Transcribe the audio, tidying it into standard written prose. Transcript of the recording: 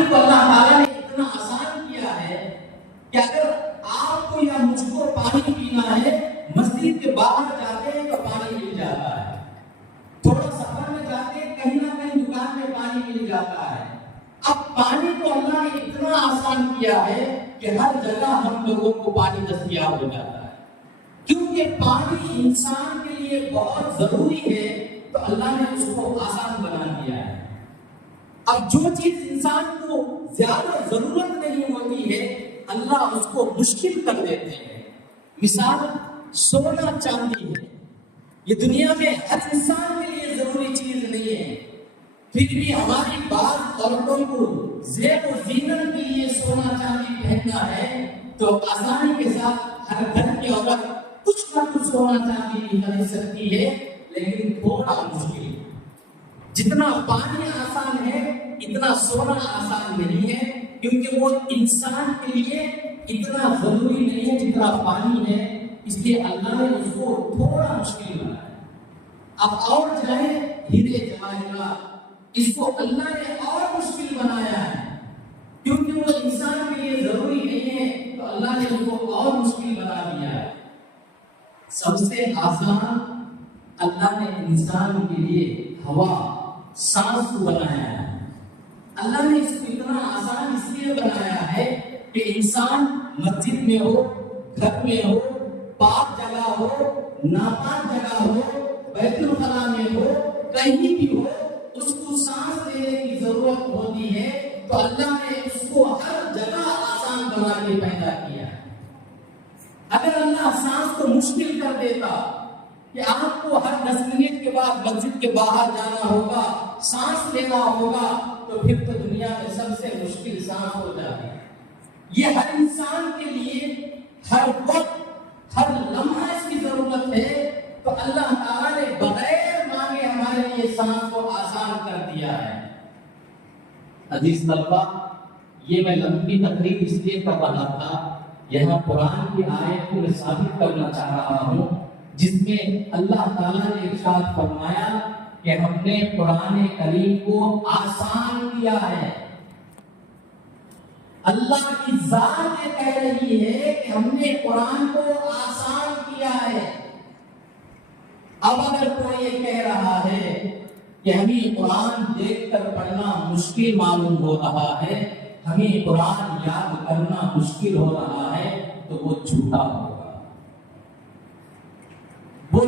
پانی کو اللہ تعالیٰ نے اتنا آسان کیا ہے کہ اگر آپ کو یا مجھ کو پانی پینا ہے، مسجد کے باہر جاتے ہیں تو پانی مل جاتا ہے، تھوڑا سفر میں جاتے ہیں کہیں نہ کہیں دکان میں پانی مل جاتا ہے۔ اب پانی کو اللہ نے اتنا آسان کیا ہے کہ ہر جگہ ہم لوگوں کو پانی دستیاب ہو جاتا ہے، کیونکہ پانی انسان کے لیے بہت ضروری ہے تو اللہ نے اس کو آسان بنا دیا ہے۔ اب جو چیز انسان کو زیادہ ضرورت نہیں ہوتی ہے اللہ اس کو مشکل کر دیتے ہیں۔ مثال سونا چاندی ہے، یہ دنیا میں ہر انسان کے لیے ضروری چیز نہیں ہے، پھر بھی ہماری بعض عورتوں کو زیب و زینت کے لیے سونا چاندی پہننا ہے تو آسانی کے ساتھ ہر گھر کی عورت کچھ نہ کچھ سونا چاندی بھی خرید سکتی ہے، لیکن تھوڑا مشکل ہے۔ جتنا پانی آسان ہے اتنا سونا آسان نہیں ہے، کیونکہ وہ انسان کے لیے اتنا ضروری نہیں ہے جتنا پانی ہے، اس لیے اللہ نے اس کو تھوڑا مشکل بنایا۔ اب اور جائیں ہیرے جواہرات، اس کو اللہ نے اور مشکل بنایا ہے، کیونکہ وہ انسان کے لیے ضروری نہیں ہے تو اللہ نے اس کو اور مشکل بنا دیا ہے۔ سب سے آسان اللہ نے انسان کے لیے ہوا، سانس کو بنایا ہے۔ اللہ نے اس کو اتنا آسان اس لیے بنایا ہے کہ انسان مسجد میں ہو، گھر میں ہو، پاک جگہ ہو، ناپاک جگہ ہو، بیت الخلا میں ہو، کہیں بھی ہو، اس کو سانس لینے کی ضرورت ہوتی ہے تو اللہ نے اس کو ہر جگہ آسان بنا کے پیدا کیا ہے۔ اگر اللہ سانس کو مشکل کر دیتا کہ آپ کو ہر 10 منٹ کے بعد مسجد کے باہر جانا ہوگا، سانس لینا ہوگا، تو پھر تو دنیا میں سب سے مشکل سانس ہو جاتی ہے۔ یہ ہر انسان کے لیے ہر وقت ہر لمحہ اس کی ضرورت ہے، تو اللہ تعالیٰ نے بغیر مانگے ہمارے لیے سانس کو آسان کر دیا ہے۔ عزیز طلبہ، یہ میں لمبی تقریر اس لیے کر رہا تھا، یہاں قرآن کی آیت کو میں ثابت کرنا چاہ رہا ہوں، جس میں اللہ تعالیٰ نے ارشاد فرمایا کہ ہم نے قرآن کریم کو آسان کیا ہے۔ اللہ کی ذات یہ کہہ رہی ہے کہ ہم نے قرآن کو آسان کیا ہے۔ اب اگر کوئی یہ کہہ رہا ہے کہ ہمیں قرآن دیکھ کر پڑھنا مشکل معلوم ہو رہا ہے، ہمیں قرآن یاد کرنا مشکل ہو رہا ہے، تو وہ جھوٹا ہوگا۔ وہ